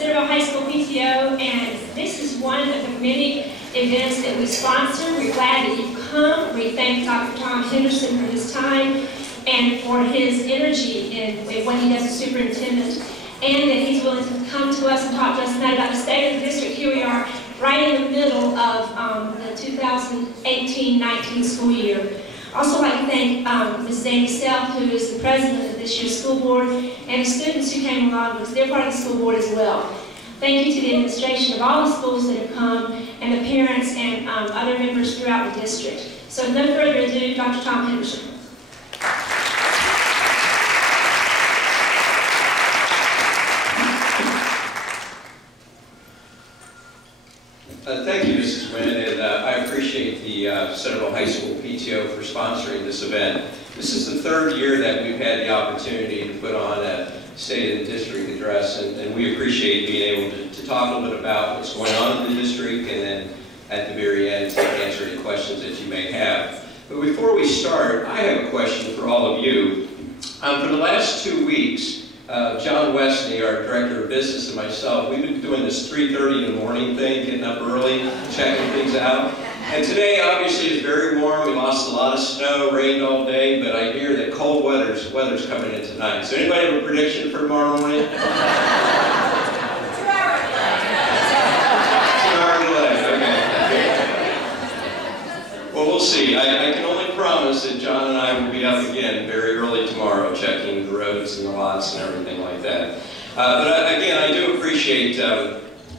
Centerville High School PTO, and this is one of the many events that we sponsor. We're glad that you've come. We thank Dr. Tom Henderson for his time and for his energy in what he does as superintendent, and that he's willing to come to us and talk to us tonight about the state of the district. Here we are, right in the middle of the 2018-19 school year. Also like to thank Ms. Amy Self, who is the president of this year's school board, and the students who came along because they're part of the school board as well. Thank you to the administration of all the schools that have come, and the parents and other members throughout the district. So with no further ado, Dr. Tom Henderson. Thank you, Mrs. Wynn, and I appreciate the Centerville High School PTO for sponsoring this event. This is the third year that we've had the opportunity to put on a State of the District address, and we appreciate being able to talk a little bit about what's going on in the district, and then at the very end to answer any questions that you may have. But before we start, I have a question for all of you. For the last 2 weeks, John Westney, our Director of Business, and myself, we've been doing this 3:30 in the morning thing, getting up early, checking things out. And today, obviously, it's very warm. We lost a lot of snow, rained all day, but I hear that cold weather's coming in tonight. So anybody have a prediction for tomorrow morning? 2 hour delay, okay. Well, we'll see. I can only promise that John and I will be up again very early tomorrow, checking the roads and the lots and everything like that. Again, I do appreciate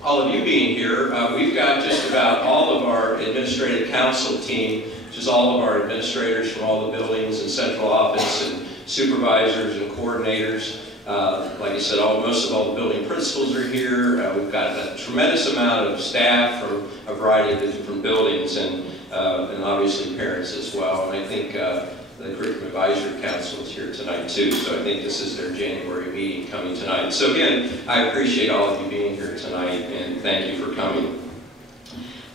all of you being here. We've got just about all of our administrative council team, which is all of our administrators from all the buildings and central office and supervisors and coordinators. Like I said, most of all the building principals are here. We've got a tremendous amount of staff from a variety of different buildings, and obviously parents as well. And I think the Curriculum Advisory Council is here tonight too, so I think this is their January meeting coming tonight. So again, I appreciate all of you being here tonight, and thank you for coming.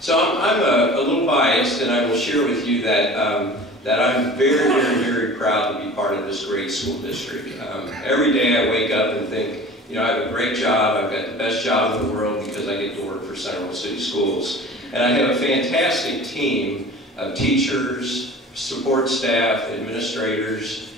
So I'm a little biased, and I will share with you that that I'm very, very, very proud to be part of this great school district. Every day I wake up and think, you know, I have a great job. I've got the best job in the world because I get to work for Centerville City Schools. And I have a fantastic team of teachers, support staff, administrators.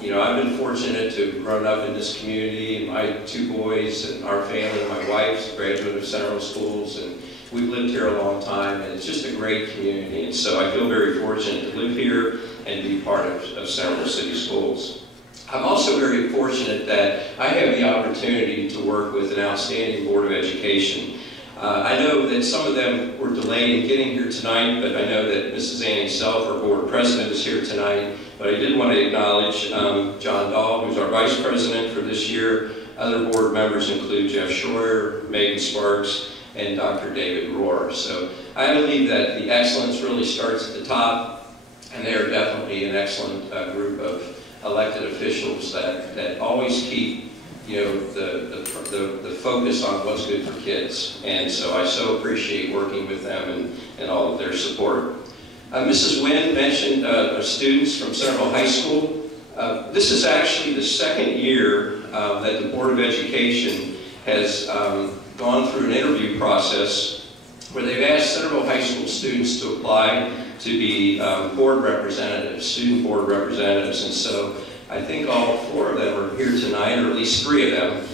You know, I've been fortunate to have grown up in this community. My 2 boys and our family, my wife's a graduate of Centerville Schools, and we've lived here a long time, and it's just a great community. And so I feel very fortunate to live here and be part of Centerville City Schools. I'm also very fortunate that I have the opportunity to work with an outstanding Board of Education. I know that some of them were delayed in getting here tonight, but I know that Mrs. Annie Self, our board president, is here tonight. But I did want to acknowledge John Dahl, who's our vice president for this year. Other board members include Jeff Schroyer, Megan Sparks, and Dr. David Rohr. So I believe that the excellence really starts at the top, and they are definitely an excellent group of elected officials that always keep, you know, the focus on what's good for kids. And so I so appreciate working with them and all of their support. Mrs. Wynn mentioned students from Centerville High School. This is actually the second year that the Board of Education has gone through an interview process where they've asked Centerville High School students to apply to be board representatives, student board representatives. And so I think all 4 of them are here tonight, or at least 3 of them.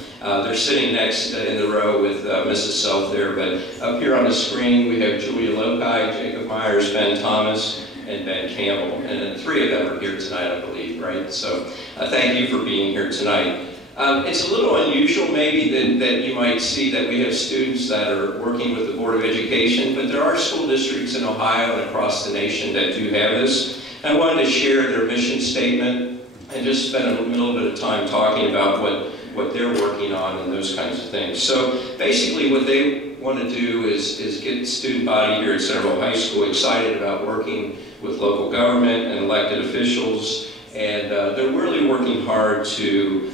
They're sitting next in the row with Mrs. Self there, but up here on the screen we have Julia Lokai, Jacob Myers, Ben Thomas, and Ben Campbell. And then 3 of them are here tonight, I believe, right? So thank you for being here tonight. It's a little unusual maybe that you might see that we have students that are working with the Board of Education, but there are school districts in Ohio and across the nation that do have this. I wanted to share their mission statement and just spend a little bit of time talking about what they're working on and those kinds of things. So basically what they want to do is get the student body here at Centerville High School excited about working with local government and elected officials, and they're really working hard to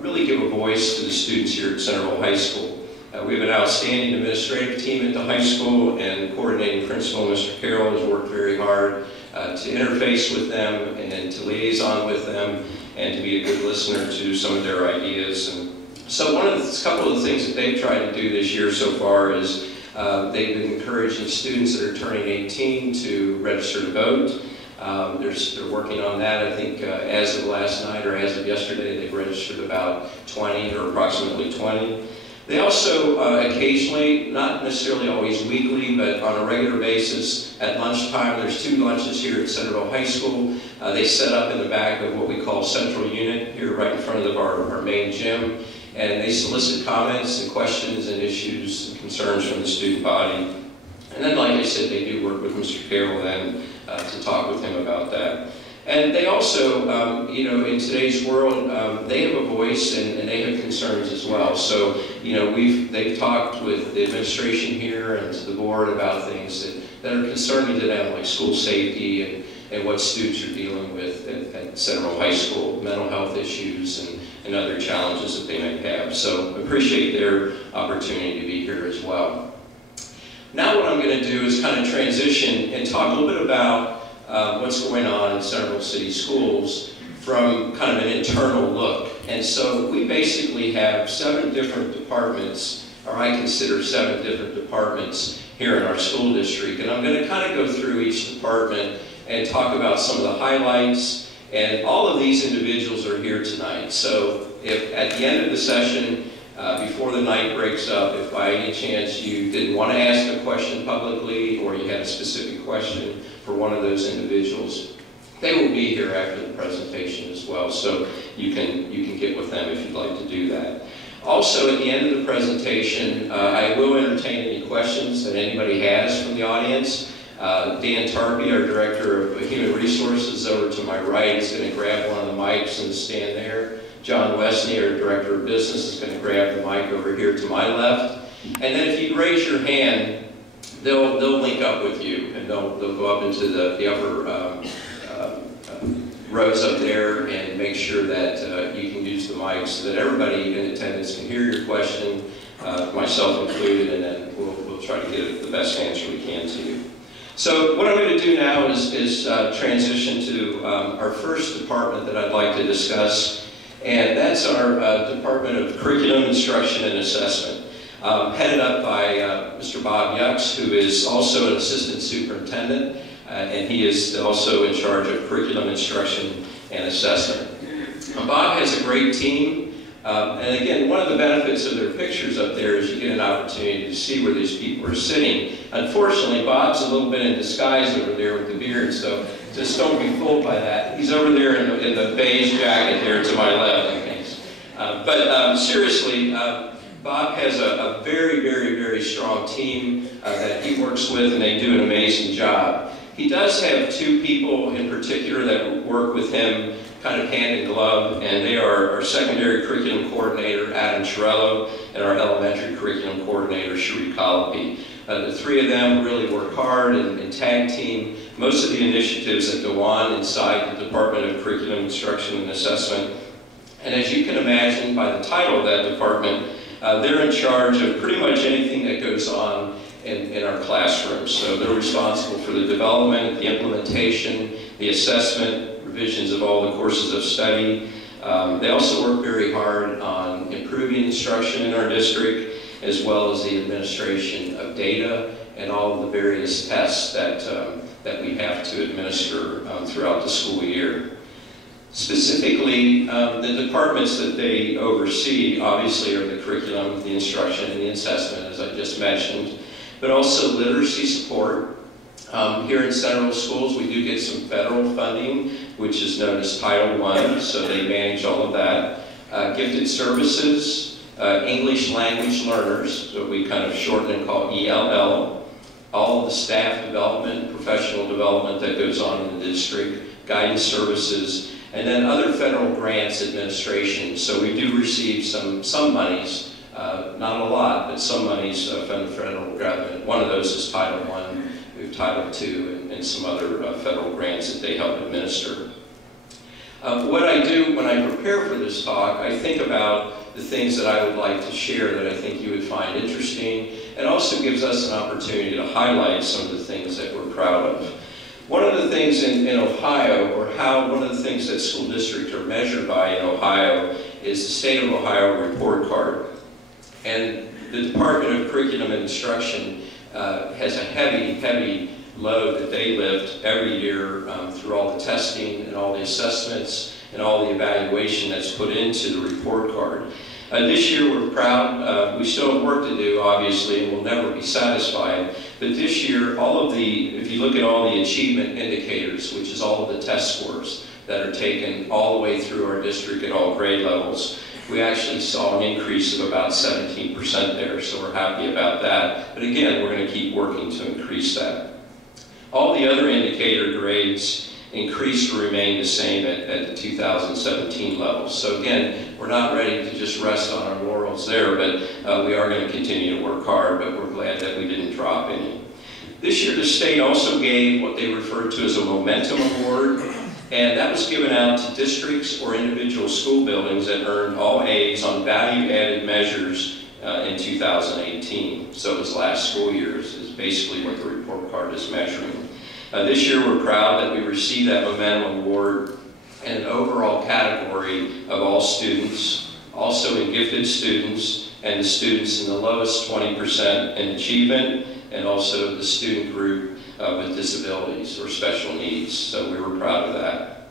really give a voice to the students here at Centerville High School. We have an outstanding administrative team at the high school, and coordinating principal, Mr. Carroll, has worked very hard to interface with them and to liaison with them and to be a good listener to some of their ideas. And So a couple of the things that they've tried to do this year so far is they've been encouraging students that are turning 18 to register to vote. They're working on that. I think as of last night or as of yesterday, they've registered about 20 or approximately 20. They also occasionally, not necessarily always weekly, but on a regular basis, at lunchtime, there's 2 lunches here at Centerville High School. They set up in the back of what we call Central Unit, here right in front of our main gym, and they solicit comments and questions and issues and concerns from the student body. And then, like I said, they do work with Mr. Carroll then to talk with him about that. And they also, you know, in today's world, they have a voice and they have concerns as well. So, you know, they've talked with the administration here and to the board about things that are concerning to them, like school safety and what students are dealing with at Centerville High School, mental health issues and other challenges that they may have. So appreciate their opportunity to be here as well. Now what I'm going to do is kind of transition and talk a little bit about what's going on in Centerville City Schools from kind of an internal look. And so we basically have 7 different departments, or I consider 7 different departments here in our school district. And I'm going to kind of go through each department and talk about some of the highlights. And all of these individuals are here tonight. So if at the end of the session, before the night breaks up, if by any chance you didn't want to ask a question publicly or you had a specific question for one of those individuals, they will be here after the presentation as well. So you can get with them if you'd like to do that. Also, at the end of the presentation, I will entertain any questions that anybody has from the audience. Dan Tarpey, our Director of Human Resources, over to my right, is going to grab one of the mics and stand there. John Westney, our Director of Business, is going to grab the mic over here to my left. And then if you raise your hand, they'll link up with you, and they'll go up into the upper rows up there and make sure that you can use the mic so that everybody in attendance can hear your question, myself included, and then we'll try to get the best answer we can to you. So what I'm going to do now is transition to our first department that I'd like to discuss, and that's our Department of Curriculum, Instruction, and Assessment, headed up by Mr. Bob Yucks, who is also an Assistant Superintendent, and he is also in charge of Curriculum, Instruction, and Assessment. Bob has a great team. And again, one of the benefits of their pictures up there is you get an opportunity to see where these people are sitting. Unfortunately, Bob's a little bit in disguise over there with the beard, so just don't be fooled by that. He's over there in the beige jacket there to my left, in case. But seriously, Bob has a very, very, very strong team that he works with, and they do an amazing job. He does have 2 people in particular that work with him kind of hand in glove, and they are our secondary curriculum coordinator, Adam Chiarello, and our elementary curriculum coordinator, Sheree Colopy. The 3 of them really work hard and tag team most of the initiatives that go on inside the Department of Curriculum, Instruction, and Assessment. And as you can imagine by the title of that department, they're in charge of pretty much anything that goes on in our classrooms. So they're responsible for the development, the implementation, the assessment, revisions of all the courses of study. They also work very hard on improving instruction in our district, as well as the administration of data and all of the various tests that we have to administer throughout the school year. Specifically, the departments that they oversee obviously are the curriculum, the instruction, and the assessment, as I just mentioned, but also literacy support. Here in Centerville Schools, we do get some federal funding, which is known as Title I, so they manage all of that. Gifted services, English language learners, so we kind of shorten and call ELL, all of the staff development, professional development that goes on in the district, guidance services, and then other federal grants administration. So we do receive some monies, not a lot, but some monies from the federal government. One of those is Title I. We have Title II and some other federal grants that they help administer. What I do when I prepare for this talk, I think about the things that I would like to share that I think you would find interesting, and also gives us an opportunity to highlight some of the things that we're proud of. One of the things in Ohio, or one of the things that school districts are measured by in Ohio, is the State of Ohio report card. And the Department of Curriculum and Instruction has a heavy load that they lift every year through all the testing and all the assessments and all the evaluation that's put into the report card. This year we're proud. We still have work to do, obviously, and we'll never be satisfied. But this year, if you look at all the achievement indicators, which is all of the test scores that are taken all the way through our district at all grade levels, we actually saw an increase of about 17% there, so we're happy about that. But again, we're going to keep working to increase that. All the other indicator grades increased or remain the same at the 2017 levels. So again, we're not ready to just rest on our laurels there, but we are going to continue to work hard, but we're glad that we didn't drop any. This year, the state also gave what they referred to as a Momentum Award, and that was given out to districts or individual school buildings that earned all A's on value-added measures in 2018. So it was last school year is basically what the report card is measuring. This year we're proud that we received that Momentum Award in an overall category of all students, also in gifted students, and the students in the lowest 20% in achievement, and also the student group with disabilities or special needs. So we were proud of that.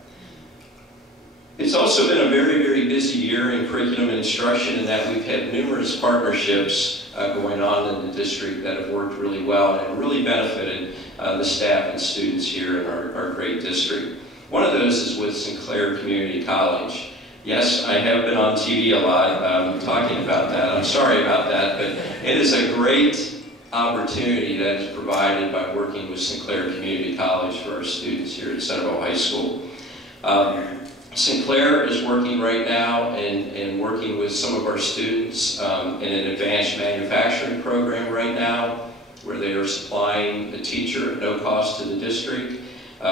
It's also been a very busy year in curriculum and instruction in that we've had numerous partnerships going on in the district that have worked really well and really benefited the staff and students here in our great district. One of those is with Sinclair Community College. Yes, I have been on TV a lot talking about that. I'm sorry about that, but it is a great opportunity that is provided by working with Sinclair Community College for our students here at Centerville High School. Sinclair is working right now and working with some of our students in an advanced manufacturing program right now, where they are supplying a teacher at no cost to the district.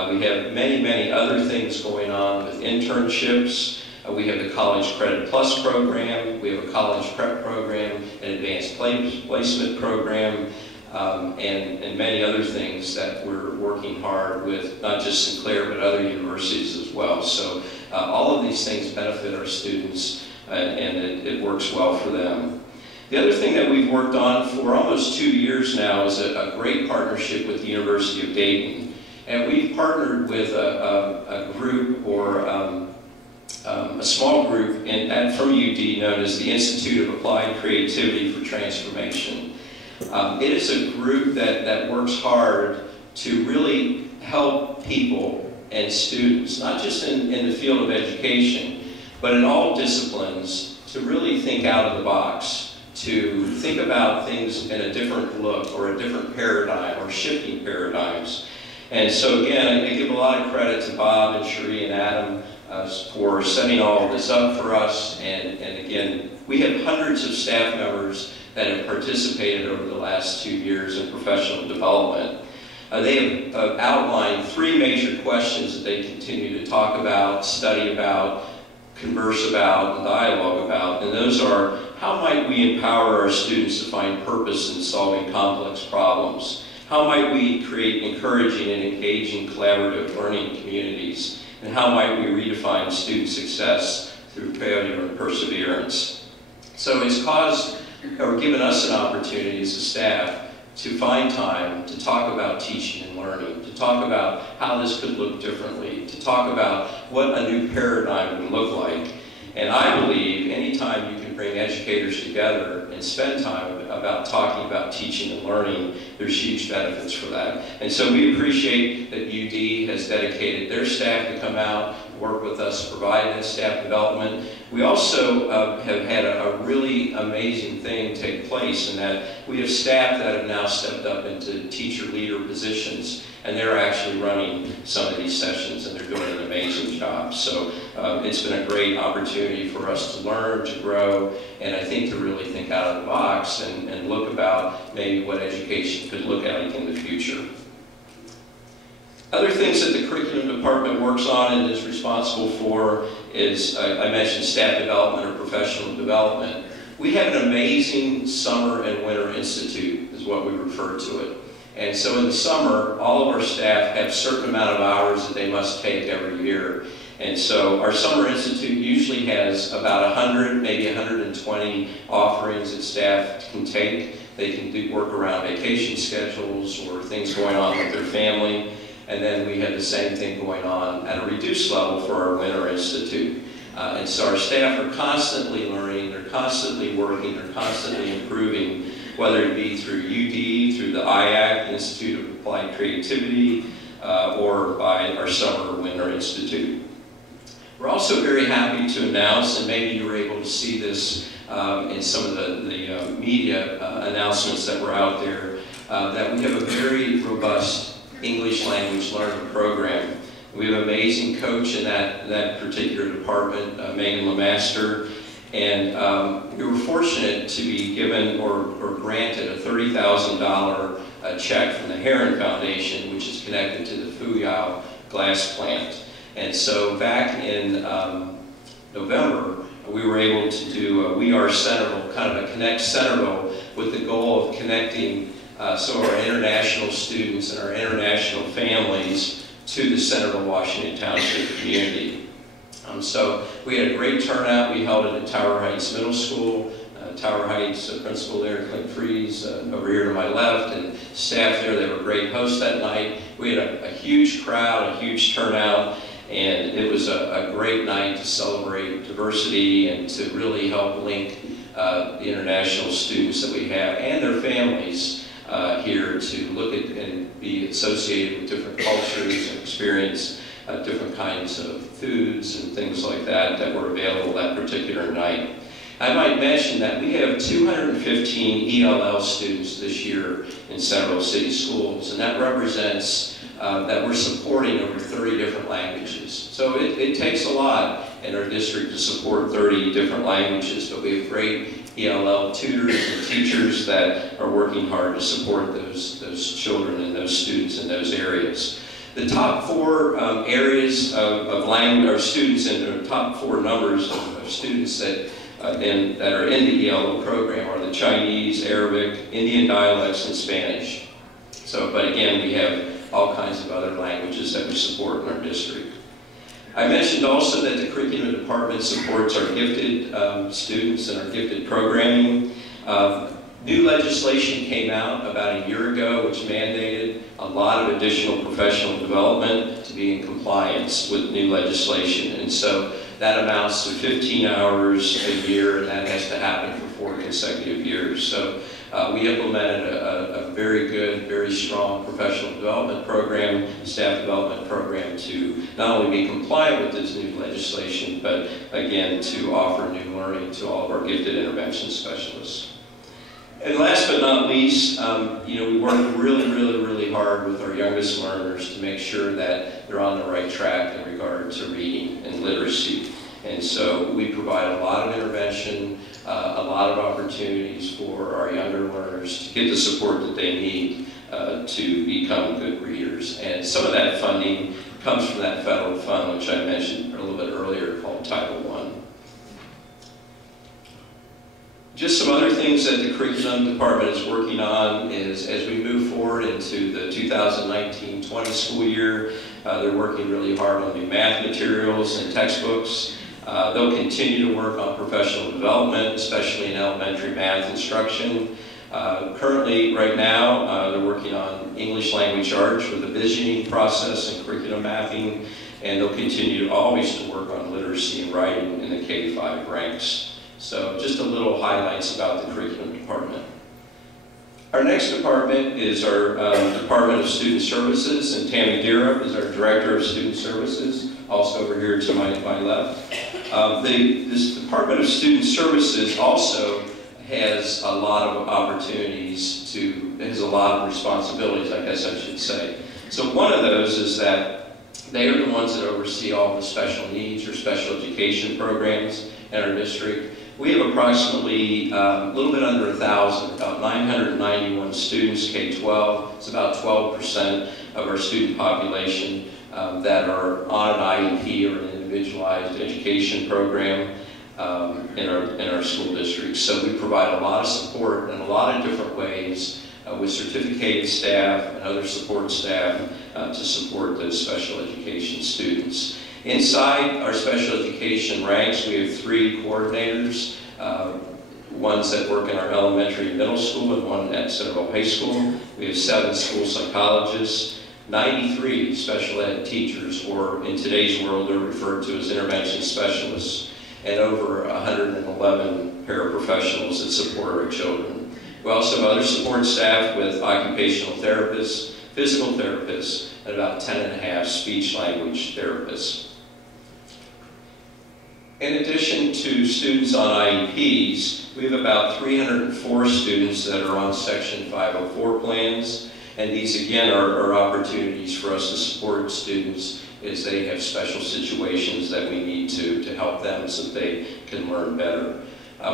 We have many other things going on with internships. We have the College Credit Plus program, we have a college prep program, an advanced placement program, and many other things that we're working hard with, not just Sinclair, but other universities as well. So all of these things benefit our students, and it works well for them. The other thing that we've worked on for almost 2 years now is a great partnership with the University of Dayton. And we've partnered with a group or a small group from UD known as the Institute of Applied Creativity for Transformation. It is a group that works hard to really help people and students, not just in the field of education, but in all disciplines, to really think out of the box, to think about things in a different look or a different paradigm or shifting paradigms. And so again, I give a lot of credit to Bob and Cherie and Adam for setting all of this up for us. And again, we have hundreds of staff members that have participated over the last 2 years in professional development. They have outlined 3 major questions that they continue to talk about, study about, converse about, and dialogue about. And those are, how might we empower our students to find purpose in solving complex problems? How might we create encouraging and engaging collaborative learning communities? And how might we redefine student success through failure and perseverance? So it's caused, or given us an opportunity as a staff to find time to talk about teaching and learning, to talk about how this could look differently, to talk about what a new paradigm would look like. And I believe anytime you can bring educators together and spend time about talking about teaching and learning, there's huge benefits for that. And so we appreciate that UD has dedicated their staff to come out, work with us, provide that staff development. We also have had a really amazing thing take place in that we have staff that have now stepped up into teacher leader positions, and they're actually running some of these sessions, and they're doing an amazing job. So it's been a great opportunity for us to learn, to grow, and I think to really think out of the box and look about maybe what education could look like in the future. Other things that the curriculum department works on and is responsible for is, I mentioned staff development or professional development. We have an amazing summer and winter institute, is what we refer to it. And so in the summer, all of our staff have a certain amount of hours that they must take every year. And so our Summer Institute usually has about 100, maybe 120 offerings that staff can take. They can work around vacation schedules or things going on with their family. And then we have the same thing going on at a reduced level for our Winter Institute. And so our staff are constantly learning, they're constantly working, they're constantly improving, whether it be through UD, through the IAC, the Institute of Applied Creativity, or by our Summer or Winter Institute. We're also very happy to announce, and maybe you were able to see this in some of the media announcements that were out there, that we have a very robust English language learning program. We have an amazing coach in that particular department, Megan LeMaster, and we were fortunate to be given or granted a $30,000 check from the Heron Foundation, which is connected to the Fuyao glass plant. And so back in November, we were able to do a We Are Centerville, kind of a Connect Centerville, with the goal of connecting some of our international students and our international families to the Centerville, Washington Township community. So we had a great turnout. We held it at Tower Heights Middle School. Tower Heights principal there, Clint Freeze, over here to my left, and staff there. They were great hosts that night. We had a huge crowd, a huge turnout, and it was a great night to celebrate diversity and to really help link the international students that we have and their families here to look at and be associated with different cultures and experience different kinds of foods and things like that that were available that particular night. I might mention that we have 215 ELL students this year in Centerville City Schools, and that represents that we're supporting over 30 different languages. So it takes a lot in our district to support 30 different languages, but we have great ELL tutors and teachers that are working hard to support those children and those students in those areas. The top four areas of language, or students, and the top four numbers of students that are in the ELL program are the Chinese, Arabic, Indian dialects, and Spanish. So, but again, we have all kinds of other languages that we support in our district. I mentioned also that the curriculum department supports our gifted students and our gifted programming. New legislation came out about a year ago which mandated a lot of additional professional development to be in compliance with new legislation. And so that amounts to 15 hours a year, and that has to happen for 4 consecutive years. So we implemented a very good, very strong professional development program, staff development program to not only be compliant with this new legislation, but again, to offer new learning to all of our gifted intervention specialists. And last but not least, we work really hard with our youngest learners to make sure that they're on the right track in regard to reading and literacy. And so we provide a lot of intervention, a lot of opportunities for our younger learners to get the support that they need to become good readers. And some of that funding comes from that federal fund, which I mentioned a little bit earlier, called Title I. Just some other things that the curriculum department is working on is, as we move forward into the 2019-20 school year, they're working really hard on new math materials and textbooks. They'll continue to work on professional development, especially in elementary math instruction. Currently, right now, they're working on English language arts with the visioning process and curriculum mapping, and they'll continue always to work on literacy and writing in the K-5 ranks. So just a little highlights about the curriculum department. Our next department is our Department of Student Services, and Tammy Deerup is our Director of Student Services, also over here to my left. This Department of Student Services also has a lot of opportunities has a lot of responsibilities, I guess I should say. So one of those is that they are the ones that oversee all the special needs or special education programs in our district. We have approximately a little bit under 1,000, about 991 students, K-12. It's about 12% of our student population that are on an IEP or an individualized education program in our school district. So we provide a lot of support in a lot of different ways with certificated staff and other support staff to support those special education students. Inside our special education ranks, we have 3 coordinators, ones that work in our elementary and middle school and one at Centerville High School. We have 7 school psychologists, 93 special ed teachers, or in today's world they're referred to as intervention specialists, and over 111 paraprofessionals that support our children. We also have other support staff with occupational therapists, physical therapists, and about 10.5 speech-language therapists. In addition to students on IEPs, we have about 304 students that are on Section 504 plans, and these again are opportunities for us to support students as they have special situations that we need to help them so that they can learn better.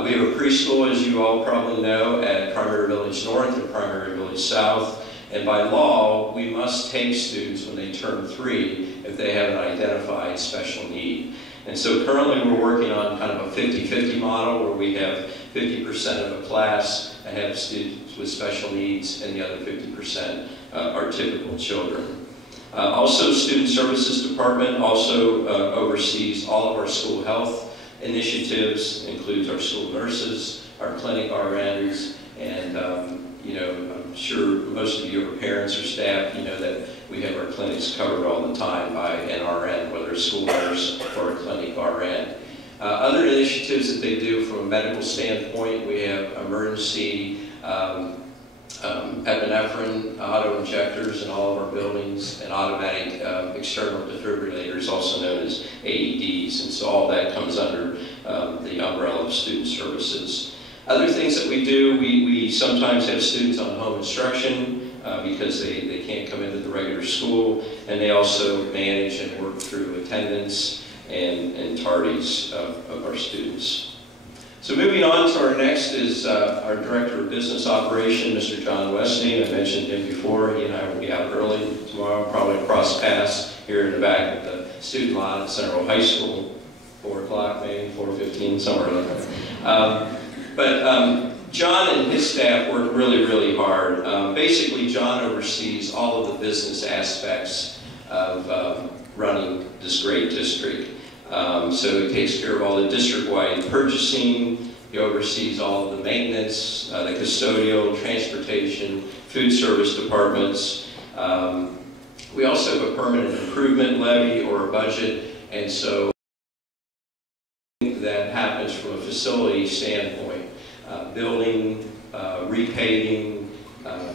We have a preschool, as you all probably know, at Primary Village North and Primary Village South, and by law, we must take students when they turn 3 if they have an identified special need. And so currently we're working on kind of a 50-50 model where we have 50% of a class that have students with special needs and the other 50% are typical children. Also, Student Services Department also oversees all of our school health initiatives, includes our school nurses, our clinic RNs, and I'm sure most of you are parents or staff, you know that we have our clinics covered all the time by an RN, whether a school nurse or a clinic RN. Other initiatives that they do from a medical standpoint, we have emergency epinephrine auto-injectors in all of our buildings and automatic external defibrillators, also known as AEDs, and so all that comes under the umbrella of student services. Other things that we do, we sometimes have students on home instruction because they can't come into the regular school, and they also manage and work through attendance and tardies of our students. So moving on to our next is our Director of Business Operation, Mr. John Westney. I mentioned him before. He and I will be out early tomorrow, probably cross paths here in the back of the student lot at Centerville High School, 4 o'clock maybe, 4:15, somewhere like that. But John and his staff work really, really hard. Basically, John oversees all of the business aspects of running this great district. So he takes care of all the district-wide purchasing. He oversees all of the maintenance, the custodial, transportation, food service departments. We also have a permanent improvement levy or a budget, and so that happens from a facility standpoint. Building, repaving,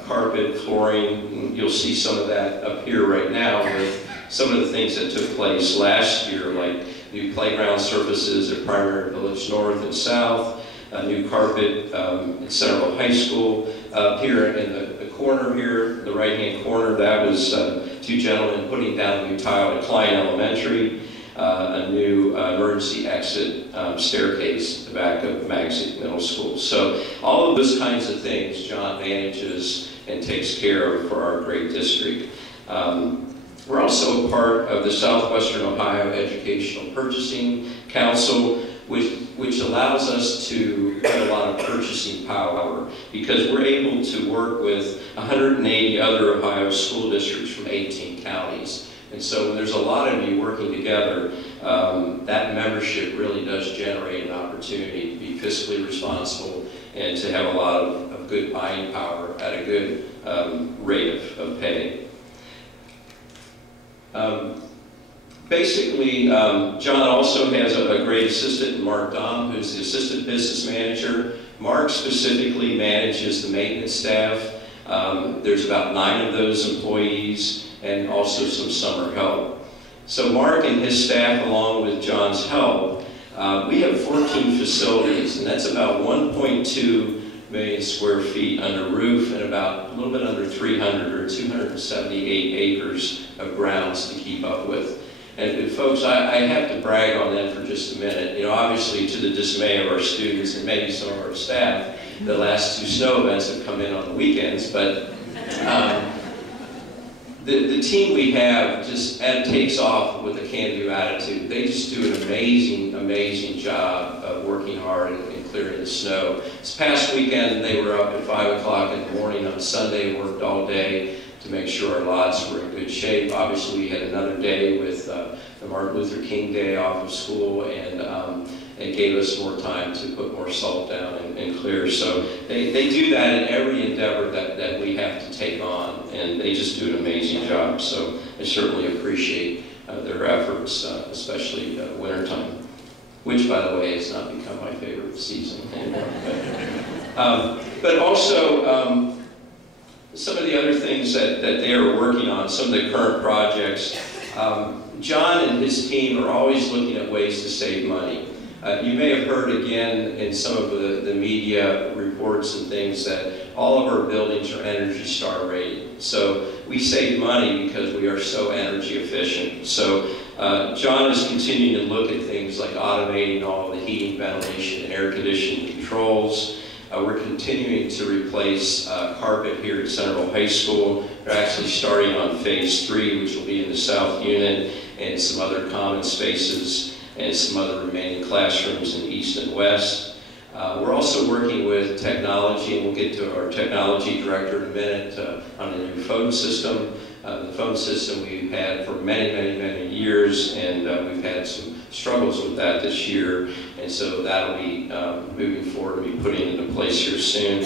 carpet, flooring. You'll see some of that up here right now with some of the things that took place last year, like new playground surfaces at Primary Village North and South, new carpet at Centerville High School. Up here in the corner here, the right-hand corner, that was 2 gentlemen putting down a new tile at Klein Elementary. A new emergency exit staircase at the back of Magsic Middle School. So all of those kinds of things John manages and takes care of for our great district. We're also a part of the Southwestern Ohio Educational Purchasing Council, which allows us to have a lot of purchasing power because we're able to work with 180 other Ohio school districts from 18 counties. And so when there's a lot of you working together, that membership really does generate an opportunity to be fiscally responsible and to have a lot of good buying power at a good rate of pay. Basically, John also has a great assistant, Mark Dom, who's the assistant business manager. Mark specifically manages the maintenance staff. There's about 9 of those employees, and also some summer help. So Mark and his staff, along with John's help, we have 14 facilities, and that's about 1.2 million square feet under roof and about a little bit under 300 or 278 acres of grounds to keep up with. And folks, I have to brag on them for just a minute. You know, obviously to the dismay of our students and maybe some of our staff, the last 2 snow events have come in on the weekends, but the team we have just takes off with a can-do attitude. They just do an amazing, amazing job of working hard and clearing the snow. This past weekend, they were up at 5 o'clock in the morning on Sunday, worked all day. to make sure our lots were in good shape. Obviously, we had another day with the Martin Luther King Day off of school, and it gave us more time to put more salt down and clear. So they do that in every endeavor that we have to take on, and they just do an amazing job. So I certainly appreciate their efforts, especially wintertime, which, by the way, has not become my favorite season anymore. But also, some of the other things that they are working on, some of the current projects, John and his team are always looking at ways to save money. You may have heard again in some of the media reports and things that all of our buildings are Energy Star rated. So we save money because we are so energy efficient. So John is continuing to look at things like automating all the heating, ventilation, and air conditioning controls. We're continuing to replace carpet here at Centerville High School. We're actually starting on phase 3, which will be in the south unit, and some other common spaces, and some other remaining classrooms in east and west. We're also working with technology, and we'll get to our technology director in a minute, on a new phone system. The phone system we've had for many, many, many years, and we've had some struggles with that this year, and so that'll be moving forward and be putting into place here soon.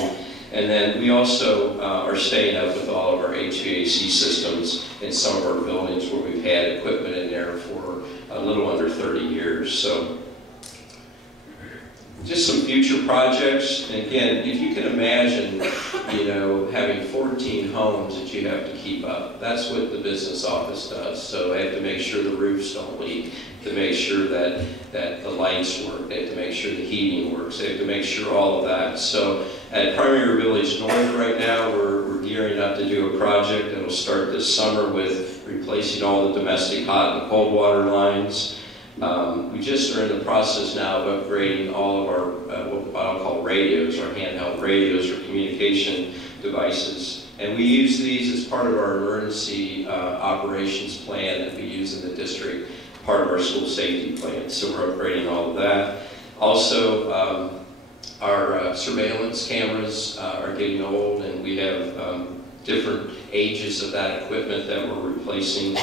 And then we also are staying up with all of our HVAC systems in some of our buildings where we've had equipment in there for a little under 30 years. So just some future projects. And again, if you can imagine, you know, having 14 homes that you have to keep up, that's what the business office does. So they have to make sure the roofs don't leak, to make sure that the lights work, they have to make sure the heating works, they have to make sure all of that. So at Primary Village North right now, we're gearing up to do a project that will start this summer with replacing all the domestic hot and cold water lines. We just are in the process now of upgrading all of our, what I'll call radios, our handheld radios or communication devices. And we use these as part of our emergency operations plan that we use in the district, part of our school safety plan. So we're upgrading all of that. Also, our surveillance cameras are getting old, and we have different ages of that equipment that we're replacing.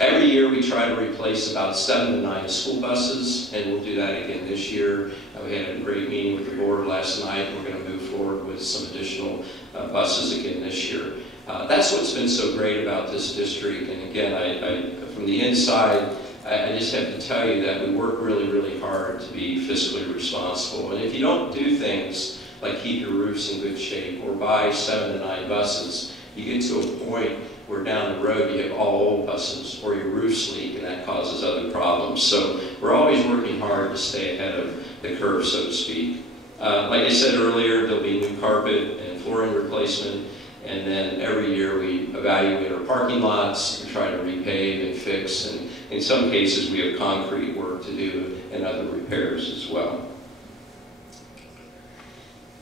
Every year we try to replace about 7 to 9 school buses, and we'll do that again this year. We had a great meeting with the board last night. We're going to move forward with some additional buses again this year. That's what's been so great about this district. And again, from the inside, I just have to tell you that we work really, really hard to be fiscally responsible. And if you don't do things like keep your roofs in good shape or buy 7 to 9 buses, you get to a point where down the road you have all old buses or your roofs leak, and that causes other problems. So we're always working hard to stay ahead of the curve, so to speak. Like I said earlier, there'll be new carpet and flooring replacement, and then every year we evaluate our parking lots and try to repave and fix, and in some cases we have concrete work to do and other repairs as well.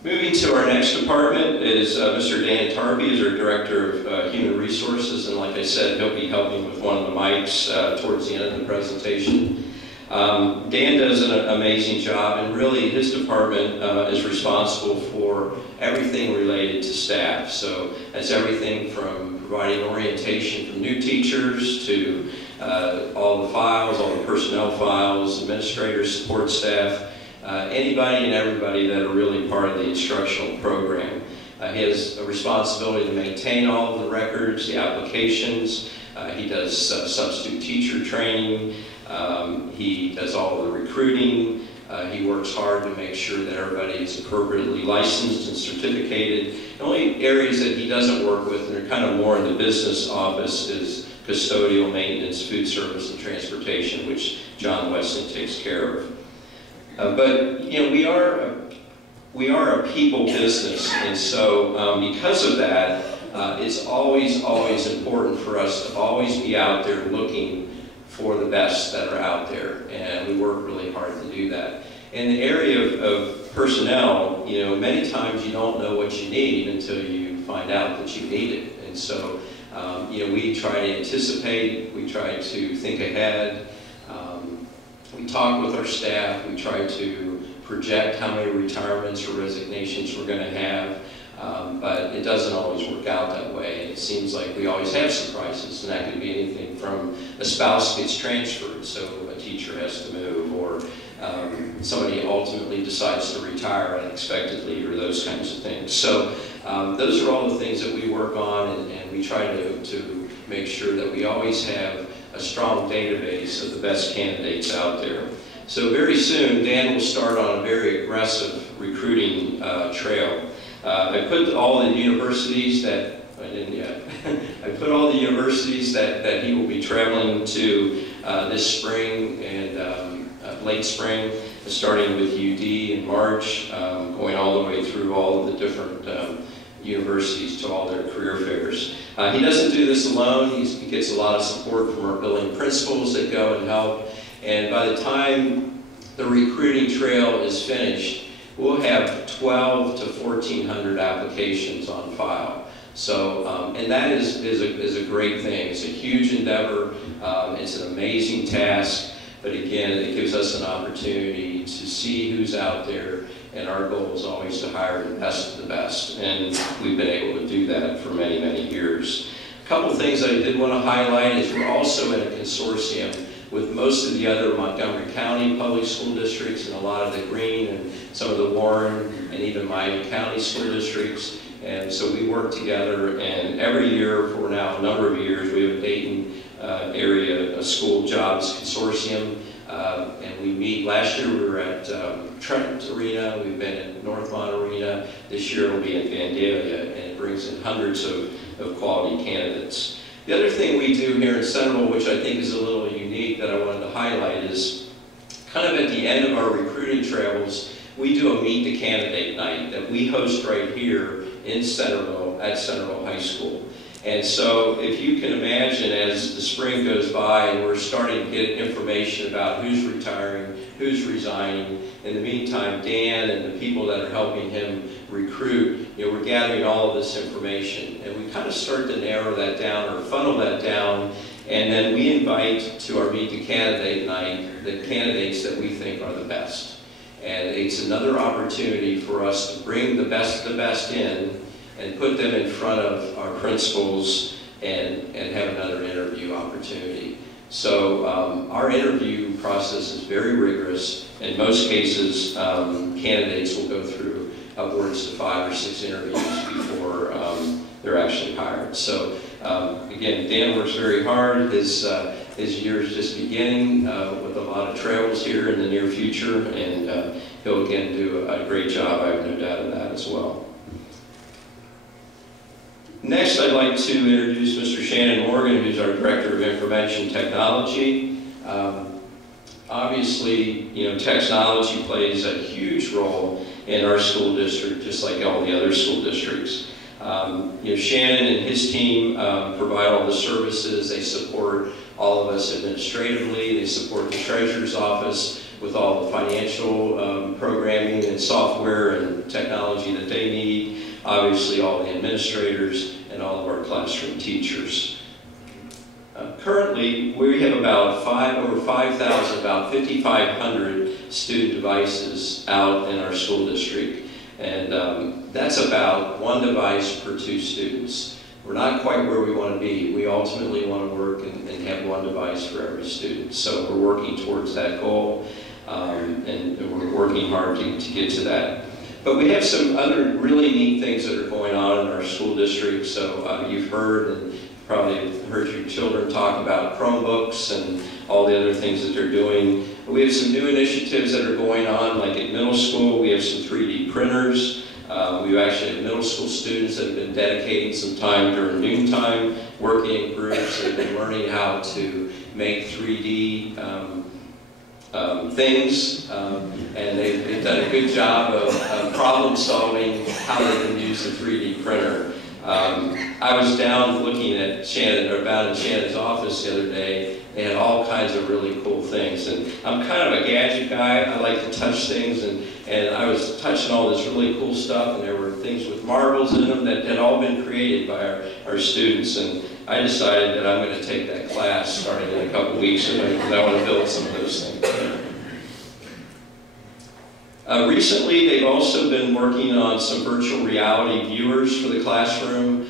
Moving to our next department is Mr. Dan Tarpey, is our Director of Human Resources, and like I said, he'll be helping with one of the mics towards the end of the presentation. Dan does an amazing job, and really his department is responsible for everything related to staff. So that's everything from providing orientation for new teachers to all the files, all the personnel files, administrators, support staff, anybody and everybody that are really part of the instructional program. He has a responsibility to maintain all of the records, the applications. He does substitute teacher training. He does all of the recruiting. He works hard to make sure that everybody is appropriately licensed and certificated. The only areas that he doesn't work with, and they're kind of more in the business office, is custodial, maintenance, food service, and transportation, which John Wesley takes care of. But you know, we are a people business, and so because of that, it's always important for us to always be out there looking for the best that are out there, and we work really hard to do that. In the area of personnel, you know, many times you don't know what you need until you find out that you need it, and so you know, we try to anticipate, we try to think ahead. We talk with our staff, we try to project how many retirements or resignations we're going to have. But it doesn't always work out that way. And it seems like we always have surprises, and that could be anything from a spouse gets transferred, so a teacher has to move, or somebody ultimately decides to retire unexpectedly, or those kinds of things. So those are all the things that we work on, and we try to make sure that we always have a strong database of the best candidates out there. So very soon, Dan will start on a very aggressive recruiting trail. I put all the universities that, I didn't yet, I put all the universities that he will be traveling to this spring and late spring, starting with UD in March, going all the way through all of the different universities to all their career fairs. He doesn't do this alone. He gets a lot of support from our building principals that go and help. And by the time the recruiting trail is finished, we'll have 12 to 1,400 applications on file. So, and that is a great thing. It's a huge endeavor. It's an amazing task. But again, it gives us an opportunity to see who's out there, and our goal is always to hire the best of the best. And we've been able to do that for many, many years. A couple things I did want to highlight is we're also in a consortium with most of the other Montgomery County public school districts and a lot of the Greene and some of the Warren and even Miami County school districts. And so we work together, and every year for now a number of years we have a Dayton area school jobs consortium, and we meet. Last year we were at Trent Arena, we've been at Northmont Arena. This year it'll be in Vandalia, and it brings in hundreds of quality candidates. The other thing we do here in Centerville, which I think is a little unique that I wanted to highlight, is kind of at the end of our recruiting travels, we do a meet the candidate night that we host right here in Centerville at Centerville High School. And so if you can imagine, as the spring goes by and we're starting to get information about who's retiring, who's resigning, in the meantime, Dan and the people that are helping him recruit, we're gathering all of this information. And we kind of start to narrow that down or funnel that down, and then we invite to our Meet the Candidate night the candidates that we think are the best. And it's another opportunity for us to bring the best of the best in and put them in front of our principals and have another interview opportunity. So our interview process is very rigorous. In most cases, candidates will go through upwards to 5 or 6 interviews before they're actually hired. So again, Dan works very hard. His year is just beginning with a lot of travels here in the near future, and he'll again do a great job. I have no doubt of that as well. Next, I'd like to introduce Mr. Shannon Morgan, who's our Director of Information Technology. Obviously, technology plays a huge role in our school district, just like all the other school districts. Shannon and his team provide all the services. They support all of us administratively. They support the treasurer's office with all the financial programming and software and technology that they need. Obviously, all the administrators and all of our classroom teachers. Currently, we have about over 5,000, about 5,500 student devices out in our school district. And that's about 1 device per 2 students. We're not quite where we want to be. We ultimately want to work and have 1 device for every student. So we're working towards that goal, and we're working hard to get to that. But we have some other really neat things that are going on in our school district. So you've heard and probably heard your children talk about Chromebooks and all the other things that they're doing. We have some new initiatives that are going on, like at middle school, we have some 3D printers. We actually have middle school students that have been dedicating some time during noontime, working in groups. They've been learning how to make 3D things, and they've done a good job of problem solving how they can use the 3D printer. I was down looking at about in Shannon's office the other day. They had all kinds of really cool things, and I'm kind of a gadget guy. I like to touch things, and I was touching all this really cool stuff, and there were things with marbles in them that had all been created by our students, and I decided that I'm going to take that class starting in a couple weeks because I want to build some of those things. Recently, they've also been working on some virtual reality viewers for the classroom,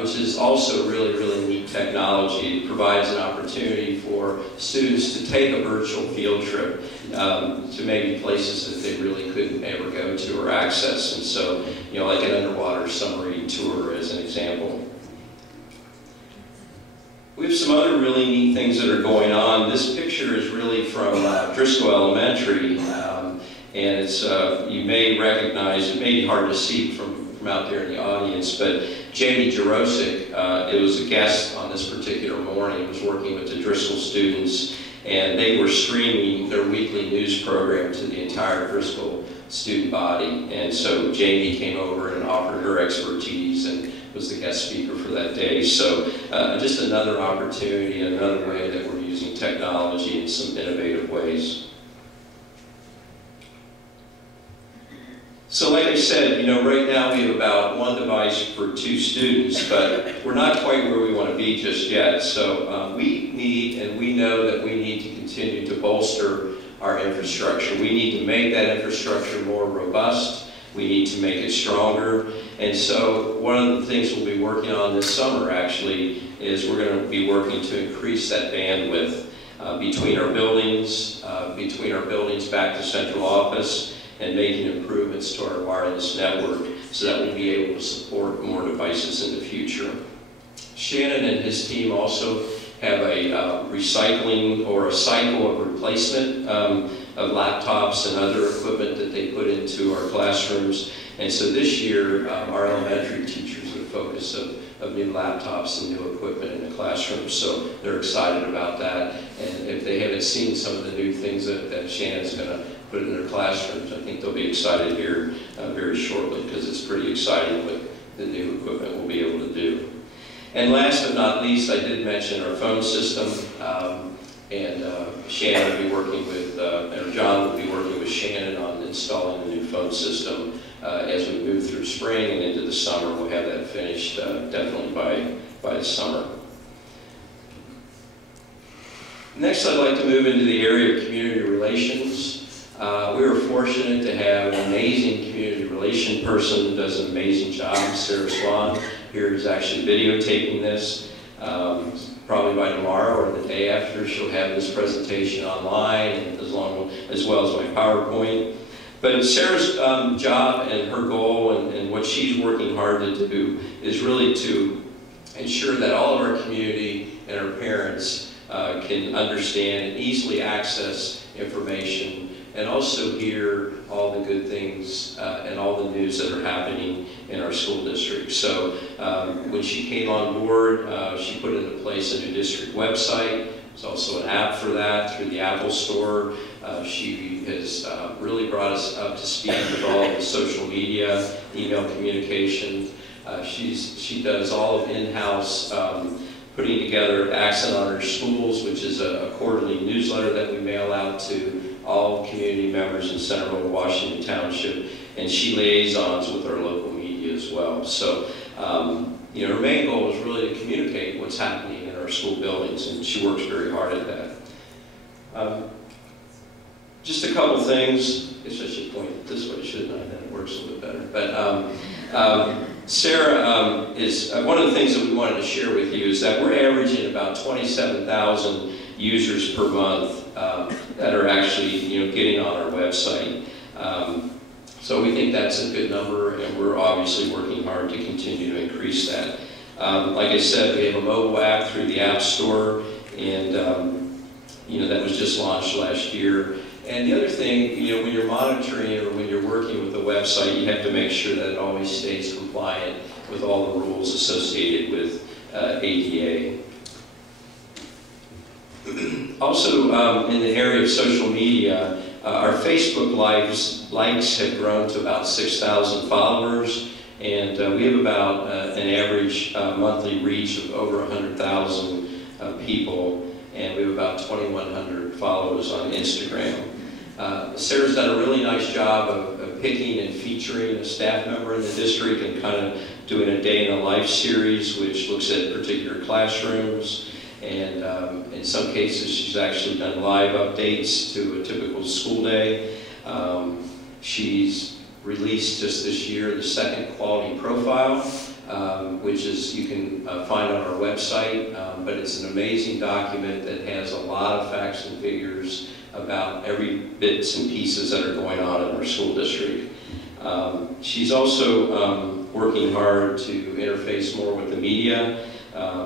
which is also really, really neat technology. It provides an opportunity for students to take a virtual field trip to maybe places that they really couldn't ever go to or access. And so, you know, like an underwater submarine tour as an example. We have some other really neat things that are going on. This picture is really from Driscoll Elementary. And it's, you may recognize, it may be hard to see from out there in the audience, but Jamie Jarosik, it was a guest on this particular morning, was working with the Driscoll students, and they were streaming their weekly news program to the entire Driscoll student body. And so Jamie came over and offered her expertise and was the guest speaker for that day. So just another opportunity, another way that we're using technology in some innovative ways. So like I said, you know, right now we have about 1 device for 2 students, but we're not quite where we want to be just yet. So we need, and we know that we need to continue to bolster our infrastructure. We need to make that infrastructure more robust. We need to make it stronger. And so one of the things we'll be working on this summer actually is we're going to be working to increase that bandwidth between our buildings back to central office, and making improvements to our wireless network so that we'll be able to support more devices in the future. Shannon and his team also have a recycling or a cycle of replacement of laptops and other equipment that they put into our classrooms. And so this year, our elementary teachers are the focus of new laptops and new equipment in the classroom. So they're excited about that. And if they haven't seen some of the new things that Shannon's going to put in their classrooms, I think they'll be excited here very shortly, because it's pretty exciting what the new equipment will be able to do. And last but not least, I did mention our phone system, and Shannon will be working with, or John will be working with Shannon on installing the new phone system as we move through spring and into the summer. We'll have that finished definitely by the summer. Next, I'd like to move into the area of community relations. We were fortunate to have an amazing community relation person who does an amazing job, Sarah Swan, here who's actually videotaping this. Probably by tomorrow or the day after, she'll have this presentation online, and as well as my PowerPoint. But Sarah's job and her goal and what she's working hard to do is really to ensure that all of our community and our parents can understand and easily access information, and also hear all the good things and all the news that are happening in our school district. So when she came on board, she put into place a new district website. There's also an app for that through the Apple Store. She has really brought us up to speed with all the social media, email communication. She does all of in-house putting together Accent on Our Schools, which is a quarterly newsletter that we mail out to all community members in Central Washington Township, and she liaisons with our local media as well. So, you know, her main goal is really to communicate what's happening in our school buildings, and she works very hard at that. Just a couple things. I guess I should point it this way, shouldn't I? Then it works a little bit better. But Sarah is one of the things that we wanted to share with you is that we're averaging about 27,000 users per month that are actually, you know, getting on our website. So we think that's a good number, and we're obviously working hard to continue to increase that. Like I said, we have a mobile app through the App Store, and you know, that was just launched last year. And the other thing, you know, when you're monitoring or when you're working with the website, you have to make sure that it always stays compliant with all the rules associated with ADA. Also, in the area of social media, our Facebook likes have grown to about 6,000 followers, and we have about an average monthly reach of over 100,000 people, and we have about 2,100 followers on Instagram. Sarah's done a really nice job of picking and featuring a staff member in the district and kind of doing a day in the life series, which looks at particular classrooms. And in some cases, she's actually done live updates to a typical school day. She's released just this year the second quality profile, which is you can find on our website, but it's an amazing document that has a lot of facts and figures about every bits and pieces that are going on in our school district. She's also working hard to interface more with the media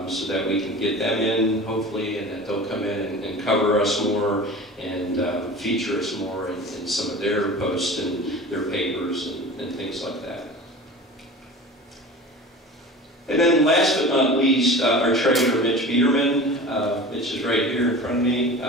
so that we can get them in, hopefully, and that they'll come in and cover us more and feature us more in some of their posts and their papers and things like that. And then last but not least, our treasurer, Mitch Biederman. Mitch is right here in front of me.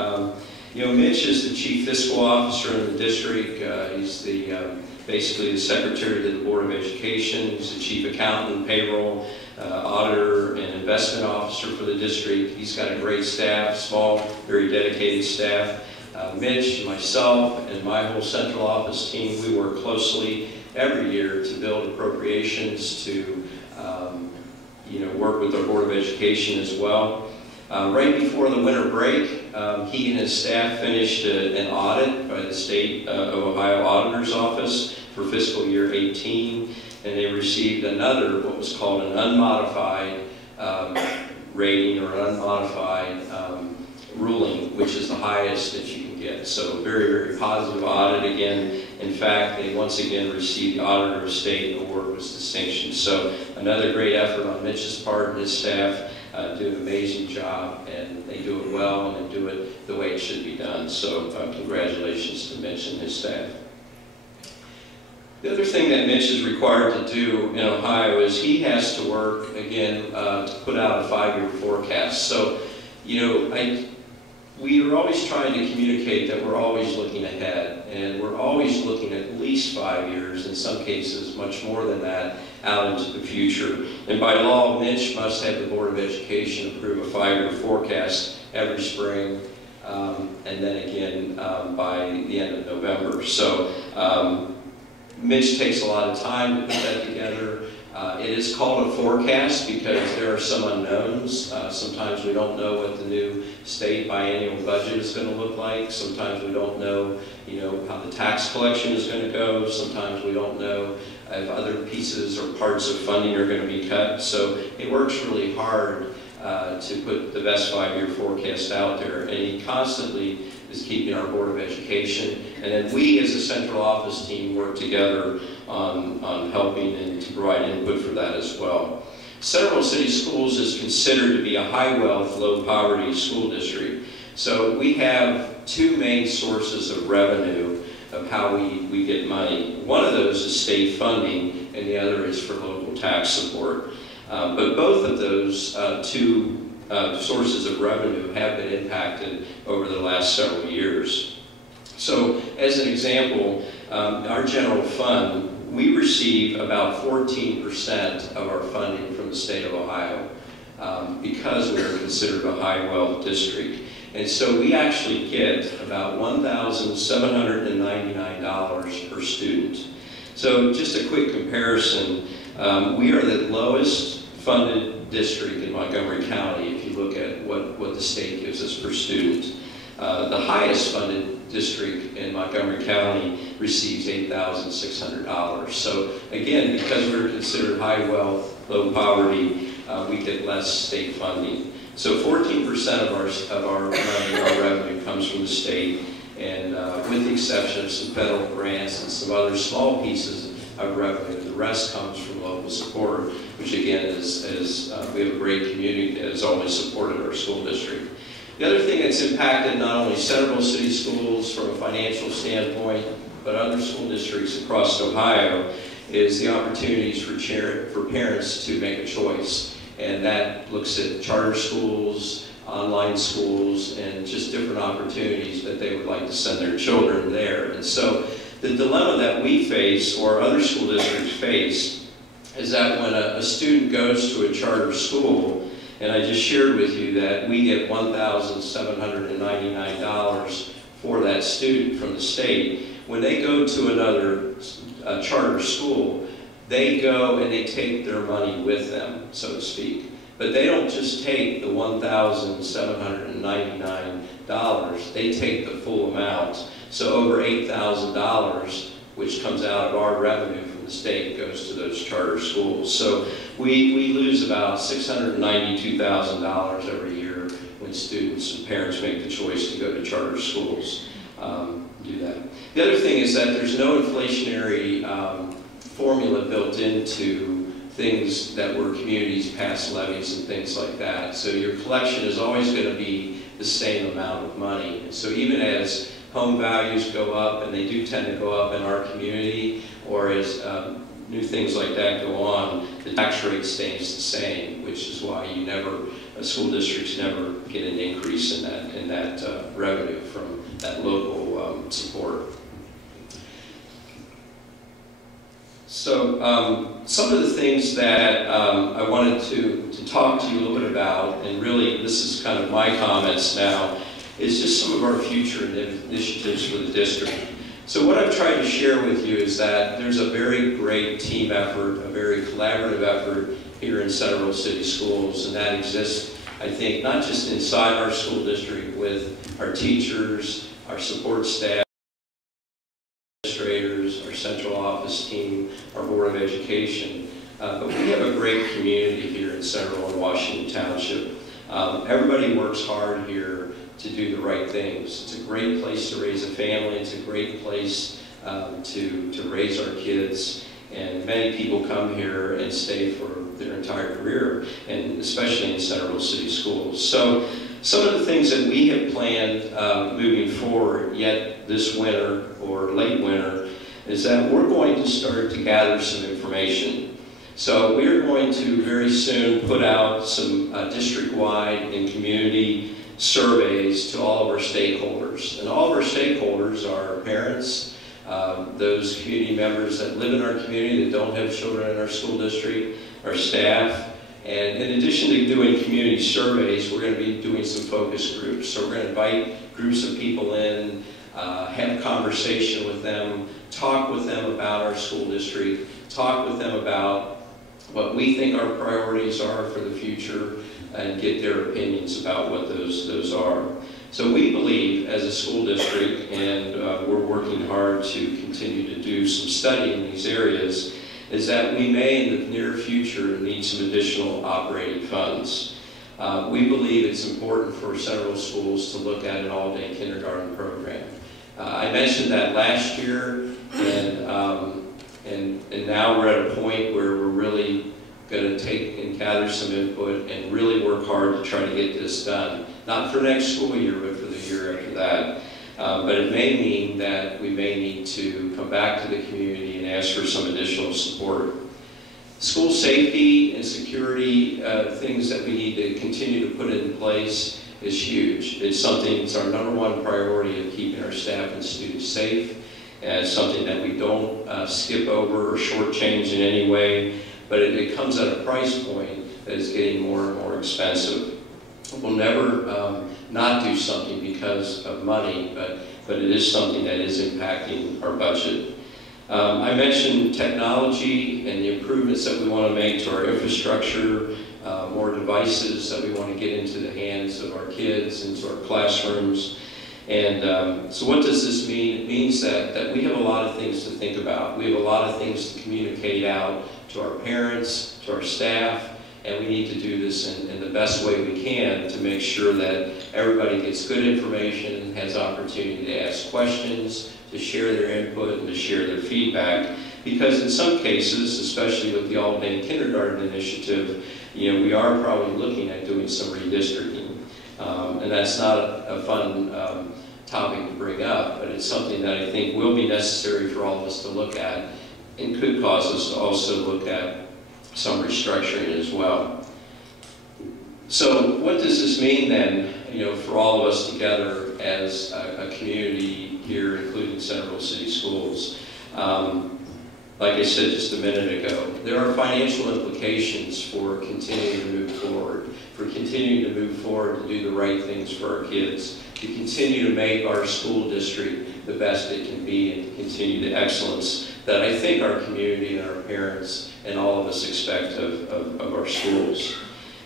You know, Mitch is the chief fiscal officer in the district. He's the basically the secretary to the Board of Education. He's the chief accountant, payroll, auditor, and investment officer for the district. He's got a great staff, small, very dedicated staff. Mitch, myself, and my whole central office team, we work closely every year to build appropriations to you know, work with the Board of Education as well. Right before the winter break, he and his staff finished an audit by the State of Ohio Auditor's Office for fiscal year 18, and they received another, what was called an unmodified rating or an unmodified ruling, which is the highest that you can get. So very, very positive audit again. In fact, they once again received the Auditor of State Award with distinction. So another great effort on Mitch's part and his staff. Do an amazing job, and they do it well, and they do it the way it should be done. So congratulations to Mitch and his staff. The other thing that Mitch is required to do in Ohio is he has to work, again, to put out a 5-year forecast. So, you know, we are always trying to communicate that we're always looking ahead, and we're always looking at least 5 years, in some cases much more than that, out into the future. And by law, Mitch must have the Board of Education approve a 5-year forecast every spring, and then again by the end of November. So Mitch takes a lot of time to put that together. It is called a forecast because there are some unknowns. Sometimes we don't know what the new state biennial budget is going to look like. Sometimes we don't know, you know, how the tax collection is going to go. Sometimes we don't know if other pieces or parts of funding are going to be cut. So it works really hard to put the best 5-year forecast out there. And he constantly is keeping our Board of Education. And then we as a central office team work together on helping and to provide input for that as well. Central City Schools is considered to be a high wealth, low poverty school district. So we have two main sources of revenue of how we get money. One of those is state funding, and the other is for local tax support. But both of those two sources of revenue have been impacted over the last several years. So as an example, our general fund, we receive about 14% of our funding from the state of Ohio because we are considered a high wealth district. And so we actually get about $1,799 per student. So just a quick comparison, we are the lowest funded district in Montgomery County if you look at what the state gives us per student. The highest funded district in Montgomery County receives $8,600. So again, because we're considered high wealth, low poverty, we get less state funding. So 14% of our money, our revenue comes from the state, and with the exception of some federal grants and some other small pieces of revenue, the rest comes from local support, which again is we have a great community that has always supported our school district. The other thing that's impacted not only Central City Schools from a financial standpoint, but other school districts across Ohio, is the opportunities for parents to make a choice. And that looks at charter schools, online schools, and just different opportunities that they would like to send their children there. And so the dilemma that we face, or other school districts face, is that when a student goes to a charter school, and I just shared with you that we get $1,799 for that student from the state. When they go to another charter school, they go and they take their money with them, so to speak. But they don't just take the $1,799, they take the full amount. So over $8,000, which comes out of our revenue from the state, goes to those charter schools. So we lose about $692,000 every year when students and parents make the choice to go to charter schools. Do that. The other thing is that there's no inflationary formula built into things that were communities pass levies and things like that. So your collection is always going to be the same amount of money. And so even as home values go up, and they do tend to go up in our community, or as new things like that go on, the tax rate stays the same, which is why you never, school districts never get an increase in that revenue from that local support. So some of the things that I wanted to talk to you a little bit about, and really this is kind of my comments now, is just some of our future initiatives for the district. So what I've tried to share with you is that there's a very great team effort, a very collaborative effort here in Central City Schools, and that exists, I think, not just inside our school district with our teachers, our support staff, administrators, our central office team, our Board of Education, but we have a great community here in Central and Washington Township. Everybody works hard here to do the right things. It's a great place to raise a family. It's a great place to raise our kids. And many people come here and stay for their entire career, and especially in Central City Schools. So some of the things that we have planned moving forward, yet this winter or late winter, is that we're going to start to gather some information. So we are going to very soon put out some district-wide and community surveys to all of our stakeholders. And all of our stakeholders are parents, those community members that live in our community that don't have children in our school district, our staff. And in addition to doing community surveys, we're going to be doing some focus groups. So we're going to invite groups of people in, have a conversation with them, talk with them about our school district, talk with them about what we think our priorities are for the future, and get their opinions about what those are. So we believe as a school district, and we're working hard to continue to do some study in these areas, is that we may in the near future need some additional operating funds. We believe it's important for Central Schools to look at an all-day kindergarten program. I mentioned that last year, and now we're at a point where we're really going to take and gather some input and really work hard to try to get this done. Not for next school year, but for the year after that. But it may mean that we may need to come back to the community and ask for some additional support. School safety and security, things that we need to continue to put in place is huge. It's something, it's our #1 priority of keeping our staff and students safe. And it's something that we don't skip over or shortchange in any way. But it comes at a price point that is getting more and more expensive. We'll never not do something because of money, but it is something that is impacting our budget. I mentioned technology and the improvements that we want to make to our infrastructure, more devices that we want to get into the hands of our kids, into our classrooms. And so what does this mean? It means that we have a lot of things to think about. We have a lot of things to communicate out to our parents, to our staff, and we need to do this in the best way we can to make sure that everybody gets good information and has opportunity to ask questions, to share their input, and to share their feedback. Because in some cases, especially with the all-day kindergarten initiative, you know, we are probably looking at doing some redistricting. And that's not a fun topic to bring up, but it's something that I think will be necessary for all of us to look at, and could cause us to also look at some restructuring as well. So what does this mean then, you know, for all of us together as a community here, including Central City Schools? Like I said just a minute ago, there are financial implications for continuing to move forward, to do the right things for our kids, to continue to make our school district the best it can be, and to continue the excellence that I think our community and our parents and all of us expect of our schools.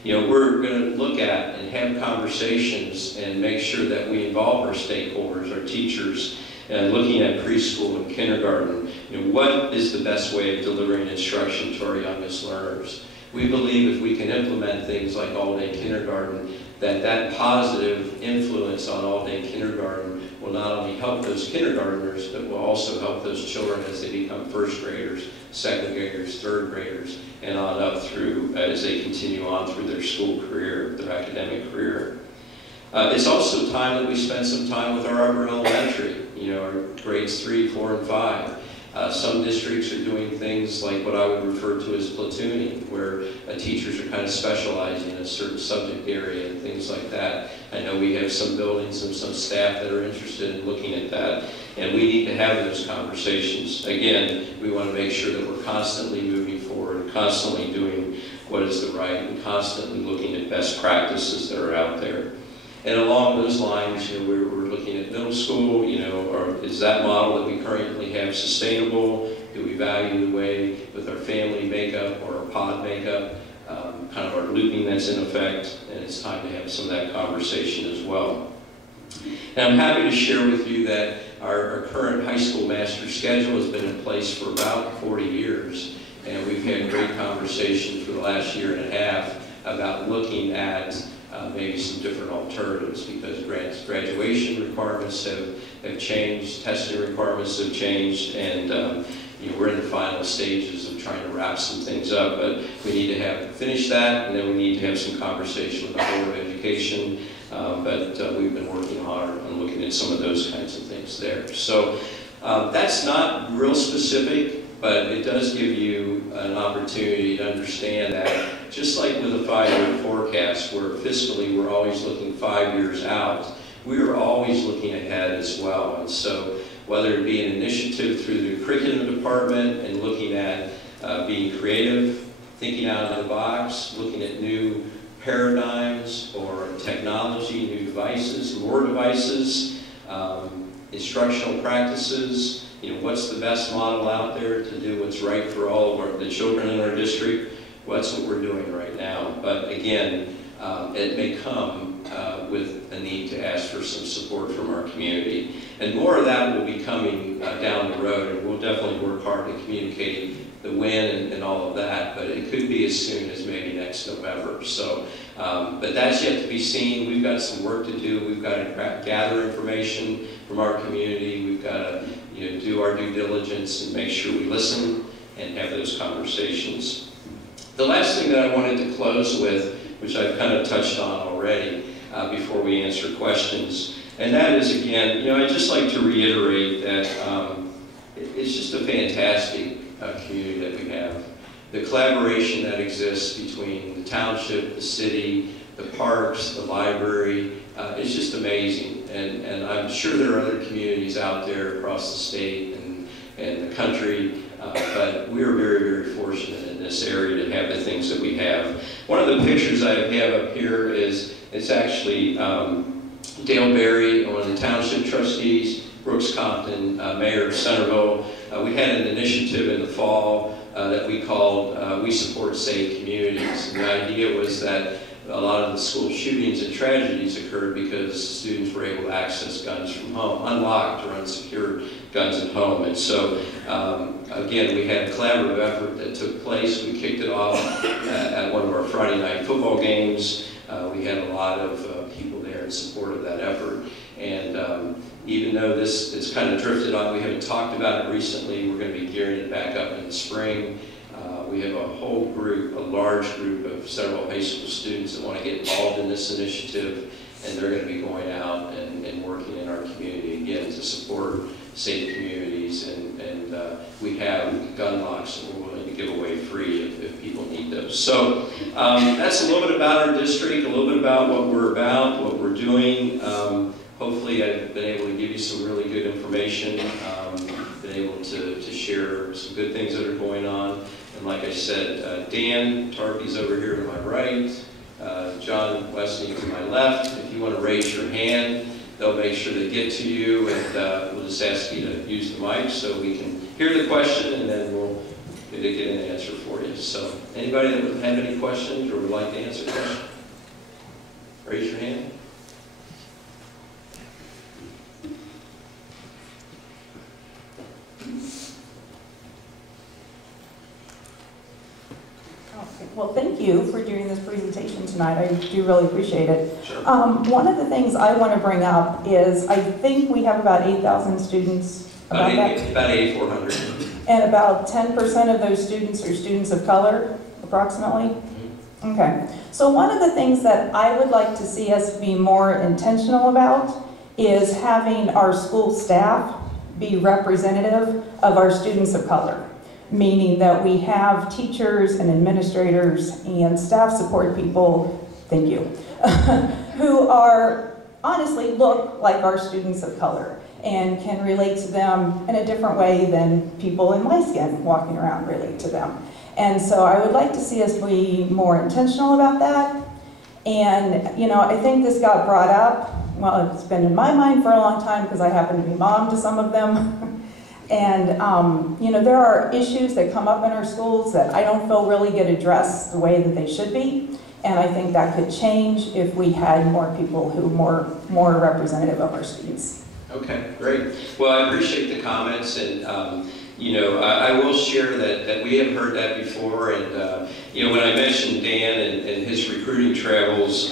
You know, we're going to look at and have conversations and make sure that we involve our stakeholders, our teachers, looking at preschool and kindergarten, what is the best way of delivering instruction to our youngest learners? We believe if we can implement things like all-day kindergarten, that positive influence on all-day kindergarten will not only help those kindergartners, but will also help those children as they become first graders, second graders, third graders, and on up through, as they continue on through their school career, their academic career. It's also time that we spend some time with our upper elementary, our grades 3, 4, and 5. Some districts are doing things like what I would refer to as platooning, where teachers are kind of specializing in a certain subject area and things like that. I know we have some buildings and some staff that are interested in looking at that, and we need to have those conversations. Again, we want to make sure that we're constantly moving forward, constantly doing what is the right, and constantly looking at best practices that are out there. And along those lines, we're looking at middle school, or is that model that we currently have sustainable? Do we value the way with our family makeup or our pod makeup, kind of our looping that's in effect? And it's time to have some of that conversation as well. And I'm happy to share with you that our current high school master schedule has been in place for about 40 years. And we've had great conversations for the last year and a half about looking at maybe some different alternatives, because graduation requirements have changed, testing requirements have changed, and we're in the final stages of trying to wrap some things up. But we need to finish that, and then we need to have some conversation with the Board of Education. But we've been working hard on looking at some of those kinds of things there. So that's not real specific, but it does give you an opportunity to understand that just like with a 5-year forecast, where fiscally we're always looking 5 years out, we're always looking ahead as well. And so whether it be an initiative through the curriculum department and looking at being creative, thinking out of the box, looking at new paradigms or technology, new devices, more devices, instructional practices, what's the best model out there to do what's right for all of the children in our district? Well, that's what we're doing right now. But again, it may come with a need to ask for some support from our community. And more of that will be coming down the road, and we'll definitely work hard to communicate the when and all of that, but it could be as soon as maybe next November. So, but that's yet to be seen. We've got some work to do. We've got to gather information from our community. We've got to do our due diligence and make sure we listen and have those conversations. The last thing that I wanted to close with, which I've kind of touched on already before we answer questions, and that is, again, I'd just like to reiterate that it's just a fantastic community that we have. The collaboration that exists between the township, the city, the parks, the library, is just amazing. And I'm sure there are other communities out there across the state and the country, but we're very, very fortunate in this area to have the things that we have. One of the pictures I have up here it's actually Dale Berry, one of the township trustees, Brooks Compton, Mayor of Centerville. We had an initiative in the fall that we called We Support Safe Communities. And the idea was that a lot of the school shootings and tragedies occurred because students were able to access guns from home, unlocked or unsecured guns at home. And so, again, we had a collaborative effort that took place. We kicked it off at one of our Friday night football games. We had a lot of people there in support of that effort. And even though it's kind of drifted on, we haven't talked about it recently, we're going to be gearing it back up in the spring. We have a whole group, a large group of several high school students that want to get involved in this initiative, and they're going to be going out and working in our community again to support safe communities, and we have gun locks that we're willing to give away free if people need those. So that's a little bit about our district, a little bit about what we're about, what we're doing. Hopefully I've been able to give you some really good information, been able to share some good things that are going on. And like I said, Dan Tarpey's over here to my right, John Westing to my left. If you want to raise your hand, they'll make sure they get to you, and we'll just ask you to use the mic so we can hear the question, and then we'll get an answer for you. So anybody that would have any questions or would like to answer a question, raise your hand. Well, thank you for doing this presentation tonight. I do really appreciate it. Sure. One of the things I want to bring up is I think we have about 8,000 students. About 8,400. And about 10% of those students are students of color, approximately? Mm-hmm. Okay. So one of the things that I would like to see us be more intentional about is having our school staff be representative of our students of color. Meaning that we have teachers and administrators and staff support people, thank you, who are honestly look like our students of color and can relate to them in a different way than people in my skin walking around relate to them. And so I would like to see us be more intentional about that. And you know, I think this got brought up, well, it's been in my mind for a long time because I happen to be mom to some of them. And, you know, there are issues that come up in our schools that I don't feel really get addressed the way that they should be. And I think that could change if we had more people who more representative of our students. Okay, great. Well, I appreciate the comments, and you know, I will share that we have heard that before. And you know, when I mentioned Dan and his recruiting travels,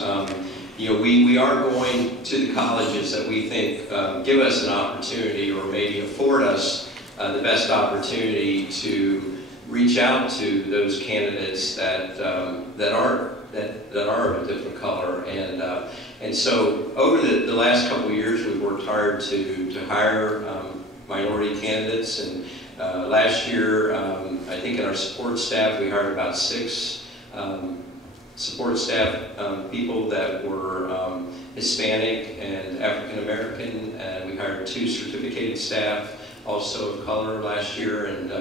you know, we are going to the colleges that we think give us an opportunity, or maybe afford us the best opportunity to reach out to those candidates that are of a different color. And so over the last couple of years, we've worked hard to hire minority candidates. And last year, I think in our support staff, we hired about 6 support staff people that were Hispanic and African American, and we hired 2 certificated staff, also of color, last year. And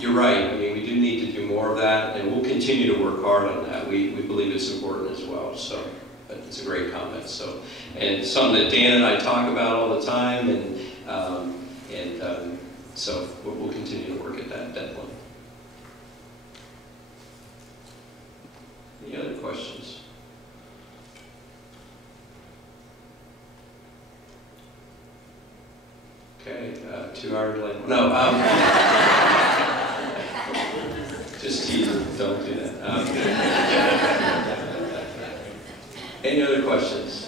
you're right, I mean, we do need to do more of that, and we'll continue to work hard on that. We believe it's important as well, so but it's a great comment. So, and something that Dan and I talk about all the time, and so we'll continue to work at that, definitely. Any other questions? Okay, 2 hours later. No, just teasing, don't do that. Any other questions?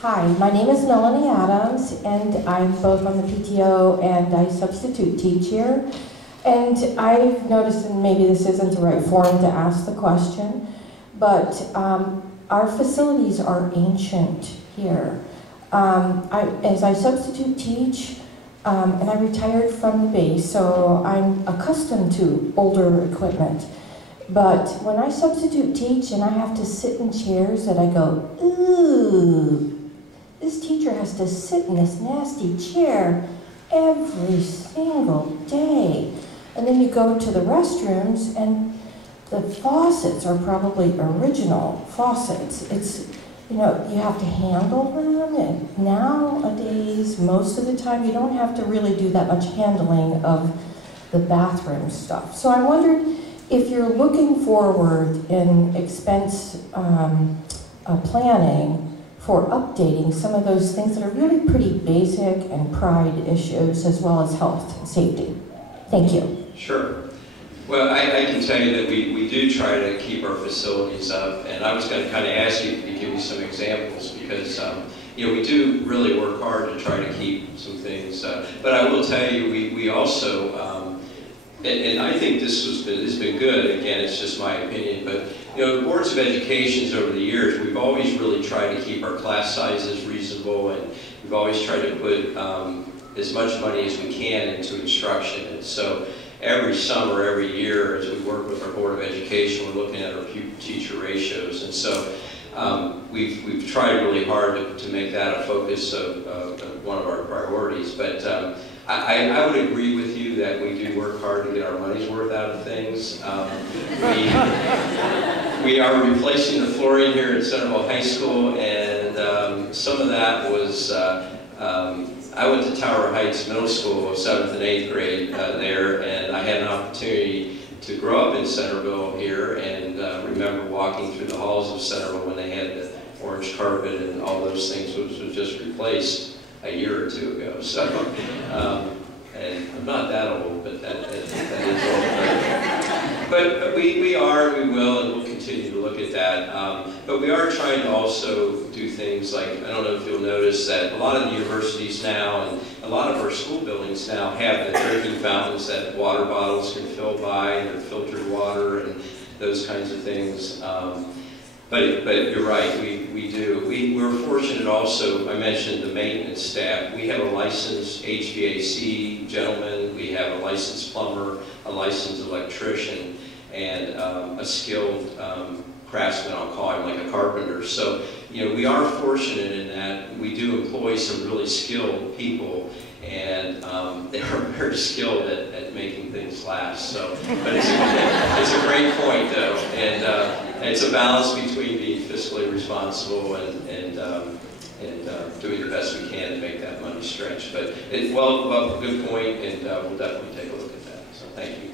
Hi, my name is Melanie Adams, and I'm both on the PTO and I substitute teach here. And I've noticed, and maybe this isn't the right forum to ask the question, but our facilities are ancient here. As I substitute teach, and I retired from the base, so I'm accustomed to older equipment. But when I substitute teach and I have to sit in chairs that I go, ooh, this teacher has to sit in this nasty chair every single day. And then you go to the restrooms and the faucets are probably original faucets. It's, you know, you have to handle them, and nowadays, most of the time, you don't have to really do that much handling of the bathroom stuff. So I wondered if you're looking forward in expense planning for updating some of those things that are really pretty basic and pride issues, as well as health and safety. Thank you. Sure. Well, I can tell you that we do try to keep our facilities up, and I was going to kind of ask you to give you some examples, because you know, we do really work hard to try to keep some things. But I will tell you, we also, and I think this has been good. Again, it's just my opinion, but you know, the boards of education over the years, we've always really tried to keep our class sizes reasonable, and we've always tried to put as much money as we can into instruction. And so every summer, every year, as we work with our Board of Education, we're looking at our pupil-teacher ratios. And so we've tried really hard to make that a focus of one of our priorities. But I would agree with you that we do work hard to get our money's worth out of things. We are replacing the flooring here at Centerville High School, and some of that was I went to Tower Heights Middle School, 7th and 8th grade there, and I had an opportunity to grow up in Centerville here, and remember walking through the halls of Centerville when they had the orange carpet and all those things, which was just replaced a year or two ago. So, and I'm not that old, but that is old. But we are, we will, and we'll continue to look at that. But we are trying to also do things like, I don't know if you'll notice that a lot of the universities now and a lot of our school buildings now have the drinking fountains that water bottles can fill by, and they're filtered water and those kinds of things. But you're right, we do. We're fortunate also, I mentioned the maintenance staff. We have a licensed HVAC gentleman, we have a licensed plumber, a licensed electrician, and a skilled craftsman, I'll call him, like a carpenter. So, you know, we are fortunate in that we do employ some really skilled people, and they are very skilled at making things last. So, but it's a great point, though, and it's a balance between being fiscally responsible and doing the best we can to make that money stretch. But well, good point, and we'll definitely take a look at that. So, thank you.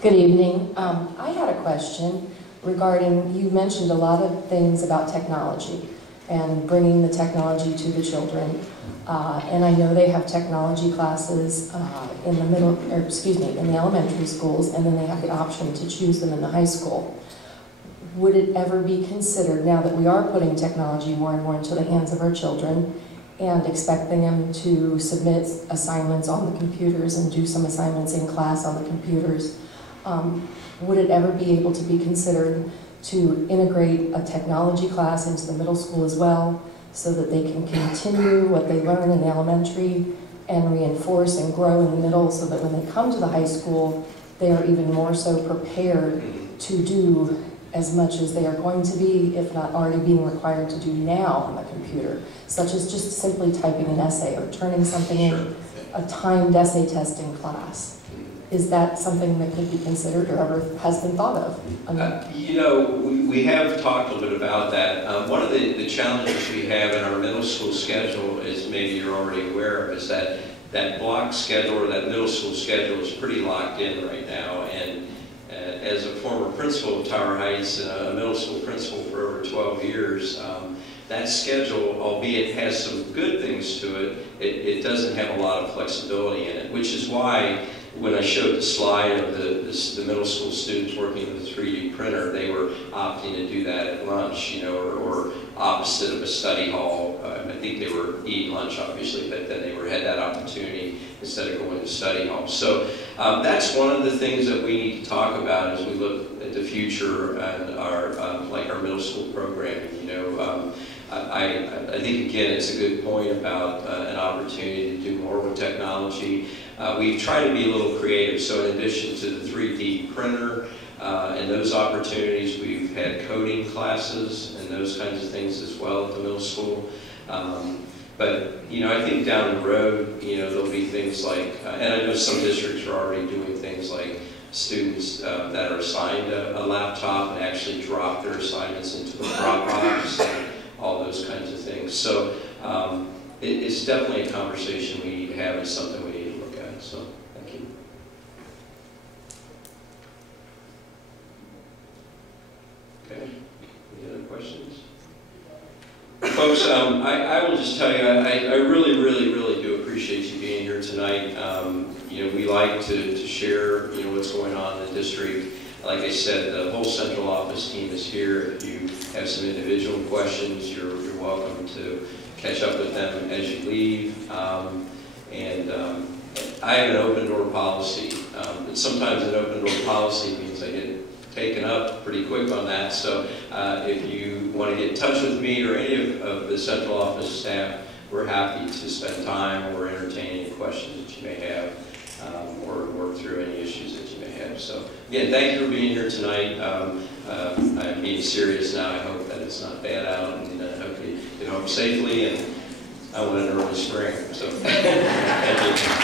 Good evening. I had a question regarding, you mentioned a lot of things about technology and bringing the technology to the children. And I know they have technology classes in the elementary schools, and then they have the option to choose them in the high school. Would it ever be considered, now that we are putting technology more and more into the hands of our children and expecting them to submit assignments on the computers and do some assignments in class on the computers, would it ever be able to be considered to integrate a technology class into the middle school as well, so that they can continue what they learn in the elementary and reinforce and grow in the middle, so that when they come to the high school, they are even more so prepared to do as much as they are going to be, if not already being required to do now on the computer, such as just simply typing an essay or turning something in a timed essay testing class. Is that something that could be considered or ever has been thought of? You know, we have talked a little bit about that. One of the challenges we have in our middle school schedule, is maybe you're already aware of, is that block schedule or that middle school schedule is pretty locked in right now. And as a former principal of Tower Heights and a middle school principal for over 12 years, that schedule, albeit has some good things to it, it doesn't have a lot of flexibility in it, which is why when I showed the slide of the middle school students working with a 3D printer, they were opting to do that at lunch, you know, or opposite of a study hall. I think they were eating lunch, obviously, but then they had that opportunity instead of going to study hall. So that's one of the things that we need to talk about as we look at the future and our like our middle school programming. You know, I think again it's a good point about an opportunity to do more with technology. We've tried to be a little creative, so in addition to the 3D printer and those opportunities, we've had coding classes and those kinds of things as well at the middle school. But, you know, I think down the road, you know, there'll be things like, and I know some districts are already doing things like students that are assigned a laptop and actually drop their assignments into a Dropbox and all those kinds of things. So it's definitely a conversation we need to have and something we need to look at. So, thank you. Okay, any other questions? Folks, I will just tell you, I really, really, really do appreciate you being here tonight. You know, we like to share, you know, what's going on in the district. Like I said, the whole central office team is here. If you have some individual questions, you're welcome to catch up with them as you leave. I have an open door policy, but sometimes an open door policy means I get taken up pretty quick on that. So if you want to get in touch with me or any of the central office staff, we're happy to spend time or entertain any questions that you may have, or work through any issues that you may have. So again, thank you for being here tonight. I'm being serious now. I hope that it's not bad out, and I hope you get home safely, and I want an early spring. So thank you.